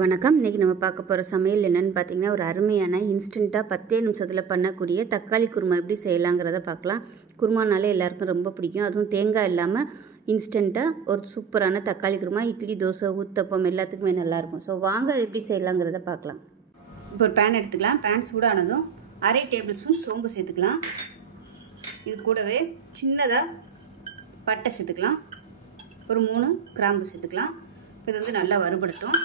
வணக்கம். இன்றைக்கி நம்ம பார்க்க போகிற சமையல் என்னென்னு பார்த்தீங்கன்னா, ஒரு அருமையான இன்ஸ்டண்ட்டாக 10 நிமிஷத்தில் பண்ணக்கூடிய தக்காளி குருமா எப்படி செய்யலாங்கிறத பார்க்கலாம். குருமானாலே எல்லாருக்கும் ரொம்ப பிடிக்கும். அதுவும் தேங்காய் இல்லாமல் இன்ஸ்டண்ட்டாக ஒரு சூப்பரான தக்காளி குருமா இட்லி, தோசை, ஊத்தப்பம் எல்லாத்துக்குமே நல்லாயிருக்கும். ஸோ வாங்க எப்படி செய்யலாங்கிறத பார்க்கலாம். இப்போ ஒரு பேன் எடுத்துக்கலாம். பேன் சூடானதும் 1/2 டேபிள் ஸ்பூன் சோம்பு சேர்த்துக்கலாம். இது கூடவே சின்னதாக பட்டை சேர்த்துக்கலாம். ஒரு 3 கிராம்பு சேர்த்துக்கலாம். இப்போ இது நல்லா வறுபடட்டும்.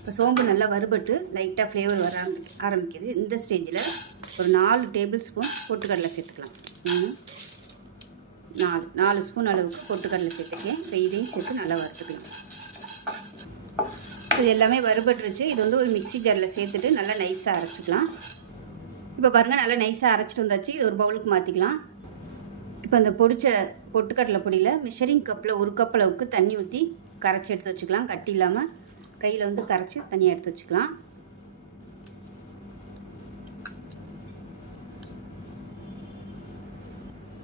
இப்போ சோம்பு நல்லா வறுபட்டு லைட்டாக ஃப்ளேவர் வர ஆரம்பிக்குது. இந்த ஸ்டேஜில் ஒரு 4 டேபிள் ஸ்பூன் பொட்டுக்கடலை சேர்த்துக்கலாம். 4 ஸ்பூன் அளவுக்கு பொட்டுக்கடலை சேர்த்துக்கேன். இப்போ இதையும் சேர்த்து நல்லா வறுத்துக்கலாம். இது எல்லாமே வறுபட்டுருச்சு. இது ஒரு மிக்சி ஜாரில் சேர்த்துட்டு நல்லா நைஸாக அரைச்சிக்கலாம். இப்போ பாருங்கள், நல்லா நைஸாக அரைச்சிட்டு வந்தாச்சு. இது ஒரு பவுலுக்கு மாற்றிக்கலாம். இப்போ அந்த பொடிச்ச பொட்டுக்கடலை பொடியில் மெஷரிங் கப்பில் 1 கப் அளவுக்கு தண்ணி ஊற்றி கரைச்சி எடுத்து வச்சுக்கலாம். கட்டி இல்லாமல் கையில் கரைச்சி தனியாக எடுத்து வச்சுக்கலாம்.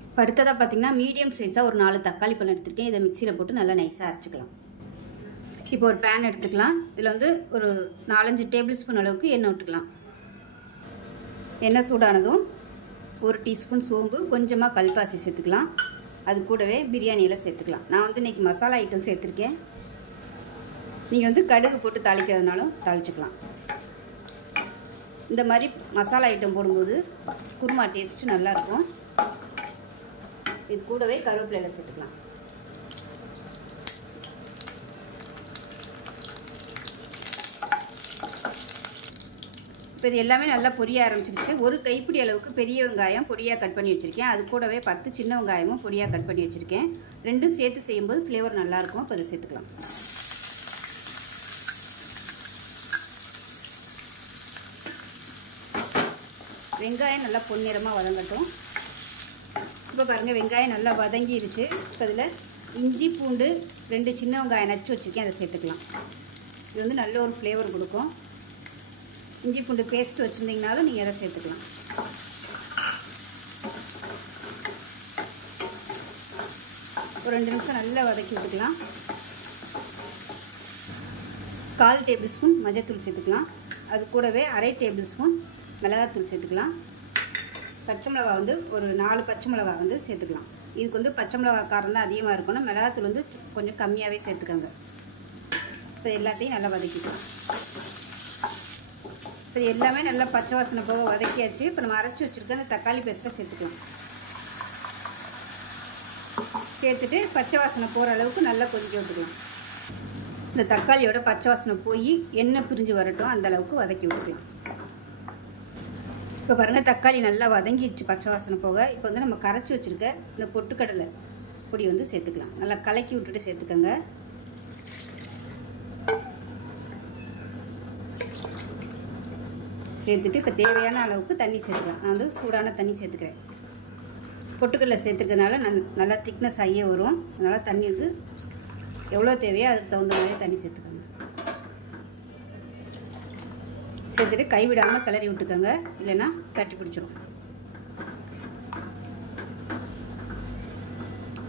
இப்போ அடுத்ததாக பார்த்திங்கன்னா, மீடியம் சைஸாக ஒரு 4 தக்காளி பழம் எடுத்துருக்கேன். இதை மிக்சியில் போட்டு நல்லா நைஸாக அரைச்சிக்கலாம். இப்போ ஒரு பேன் எடுத்துக்கலாம். இதில் ஒரு 4-5 டேபிள் ஸ்பூன் அளவுக்கு எண்ணெய் விட்டுக்கலாம். எண்ணெய் சூடானதும் 1 டீஸ்பூன் சோம்பு, கொஞ்சமாக கல்பாசி சேர்த்துக்கலாம். அது கூடவே பிரியாணியில் சேர்த்துக்கலாம். நான் இன்றைக்கி மசாலா ஐட்டம் சேர்த்துருக்கேன். நீங்கள் கடுகு போட்டு தாளிக்கிறதுனாலும் தாளிச்சுக்கலாம். இந்த மாதிரி மசாலா ஐட்டம் போடும்போது குருமா டேஸ்ட்டு நல்லாயிருக்கும். இது கூடவே கருவேப்பிலையில் சேர்த்துக்கலாம். இப்போ இது எல்லாமே நல்லா பொரிய ஆரம்பிச்சிருச்சு. ஒரு கைப்பிடி அளவுக்கு பெரிய வெங்காயம் பொடியாக கட் பண்ணி வச்சுருக்கேன். அது கூடவே 10 சின்ன வெங்காயமும் பொடியாக கட் பண்ணி வச்சுருக்கேன். ரெண்டும் சேர்த்து செய்யும்போது ஃப்ளேவர் நல்லாயிருக்கும். இப்போ இதை சேர்த்துக்கலாம். வெங்காயம் நல்லா பொன்னிறமாக வதங்கட்டும். இப்போ பாருங்கள், வெங்காயம் நல்லா வதங்கிருச்சு. இப்போ இதில் இஞ்சி பூண்டு 2 சின்ன வெங்காயம் நச்சு வச்சுருக்கேன். அதை சேர்த்துக்கலாம். இது நல்ல ஒரு ஃப்ளேவர் கொடுக்கும். இஞ்சி பூண்டு பேஸ்ட் வச்சுருந்தீங்கனாலும் நீங்கள் அதை சேர்த்துக்கலாம். ஒரு 2 நிமிஷம் நல்லா வதக்கி விட்டுக்கலாம். 1/4 டேபிள் ஸ்பூன் மஞ்சள்தூள் சேர்த்துக்கலாம். அது கூடவே 1/2 டேபிள் ஸ்பூன் மிளகாத்தூள் சேர்த்துக்கலாம். பச்சை மிளகா ஒரு 4 பச்சை மிளகா சேர்த்துக்கலாம். இதுக்கு பச்சை மிளகா காரம் தான் அதிகமாக இருக்கணும். மிளகாத்தூள் கொஞ்சம் கம்மியாகவே சேர்த்துக்கோங்க. இப்போ எல்லாத்தையும் நல்லா வதக்கிக்கலாம். இப்போ எல்லாமே நல்லா பச்சை வாசனை போக வதக்கியாச்சு. இப்போ நம்ம அரைச்சி வச்சுருக்க அந்த தக்காளி பேஸ்ட்டை சேர்த்துக்கலாம். சேர்த்துட்டு பச்சை வாசனை போகிற அளவுக்கு நல்லா கொதிக்க விட்டுக்கலாம். இந்த தக்காளியோட பச்சை வாசனை போய் எண்ணெய் பிரிஞ்சு வரட்டும், அந்த அளவுக்கு வதக்கி விட்டுக்கலாம். இப்போ பாருங்கள், தக்காளி நல்லா வதங்கிடுச்சு பச்சை வாசனை போக. இப்போ நம்ம கரைச்சி வச்சுருக்க இந்த பொட்டுக்கடலை பொடி சேர்த்துக்கலாம். நல்லா கலக்கி விட்டுட்டு சேர்த்துக்கோங்க. சேர்த்துட்டு இப்போ தேவையான அளவுக்கு தண்ணி சேர்த்துக்கலாம். நான் சூடான தண்ணி சேர்த்துக்கிறேன். பொட்டுக்கடலை சேர்த்துக்கிறதுனால நல்லா திக்னஸ் ஆகியே வரும். அதனால் தண்ணி எவ்வளோ தேவையோ அதுக்கு தகுந்த மாதிரி தண்ணி சேர்த்துக்கோங்க. சேர்த்துட்டு கைவிடாமல் கிளறி விட்டுக்கோங்க, இல்லைன்னா கட்டி பிடிச்சிடும்.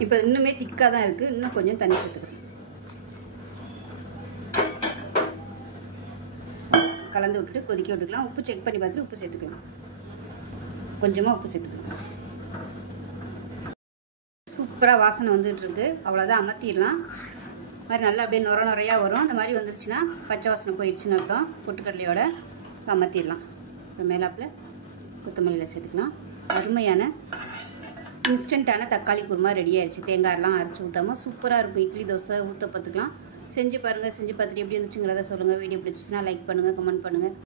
இப்போ இன்னுமே திக்காக தான் இருக்குது. இன்னும் கொஞ்சம் தண்ணி சேர்த்துக்கிறேன். கலந்து விட்டுட்டு கொதிக்க விட்டுக்கலாம். உப்பு செக் பண்ணி பார்த்துட்டு உப்பு சேர்த்துக்கலாம். கொஞ்சமாக உப்பு சேர்த்துக்கலாம். சூப்பராக வாசனை வந்துட்டுருக்கு. அவ்வளோதான், அமர்த்திடலாம். மாதிரி நல்லா அப்படியே நுரையாக வரும். அந்த மாதிரி வந்துருச்சுன்னா பச்சை வாசனை போயிடுச்சுன்னு அர்த்தம். பொட்டுக்கடலையோட அமர்த்திடலாம். இப்போ மேலாப்பில் கொத்தமல்லியில் சேர்த்துக்கலாம். அருமையான இன்ஸ்டண்ட்டான தக்காளி குருமா ரெடி ஆயிடுச்சு. தேங்காயெல்லாம் அரைச்சி ஊற்றாமல் சூப்பராக இருக்கும். இட்லி, தோசை, ஊத்தப்பத்துக்கலாம் செஞ்சு பாருங்கள். செஞ்சு பார்த்துட்டு எப்படி இருந்துச்சுங்கிறத சொல்லுங்கள். வீடியோ பிடிச்சிச்சுன்னா லைக் பண்ணுங்கள், கமெண்ட் பண்ணுங்கள்.